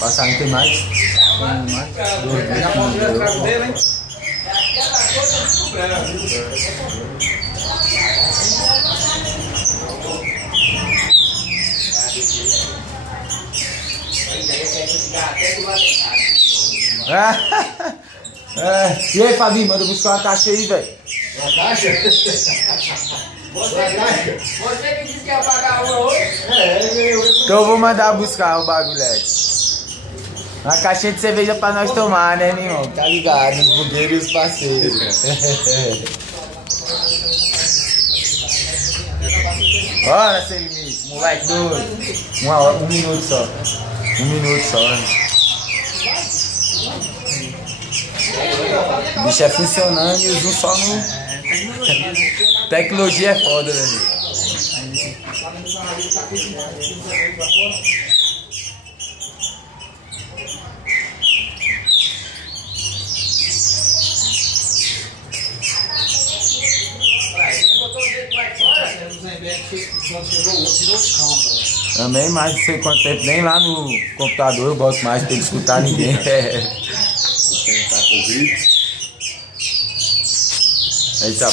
Passar não tem mais. Tem mais. Já pode ver o carro dele, hein? E aí, Fabinho, manda buscar uma caixa aí, velho. Uma caixa? Você que disse que ia pagar uma hoje? Então eu vou mandar buscar o bagulho aí. Uma caixinha de cerveja pra nós tomar, né, meu irmão? Tá ligado, os bugueiros e os parceiros. Bora, sem limite, moleque doido. Uma hora, 1 minuto só. 1 minuto só, né? O bicho é funcionando e o zoom só no... Tecnologia é foda, velho. Também mais não sei quanto tempo, nem lá no computador eu boto mais pra ele escutar ninguém. É isso,